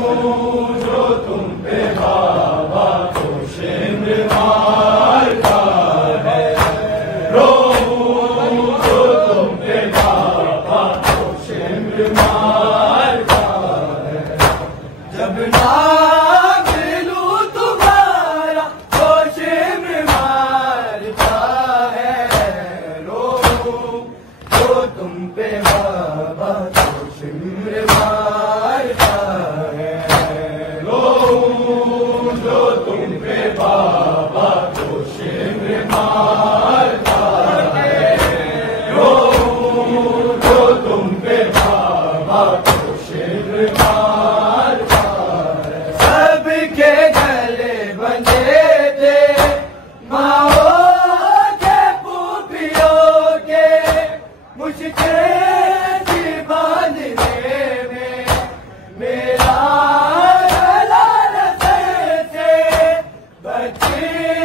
जो तुम पे बाबा को शिम्र मारता है, रो जो तुम पे बाबा को शिम्र मारता है। जब नाम लूं तुम्हारा तो शिम्र मारता है, रो जो तुम पे बाबा को शिम्र मारता है, रो जो तुम पे बाबा को शिम्र मारता है, रो जो तुम पे बाबा को शिम्र मारता है। सबके गले बंधे थे माओ के पुपियों के, मुझके बांधने में मेरा लाल से बची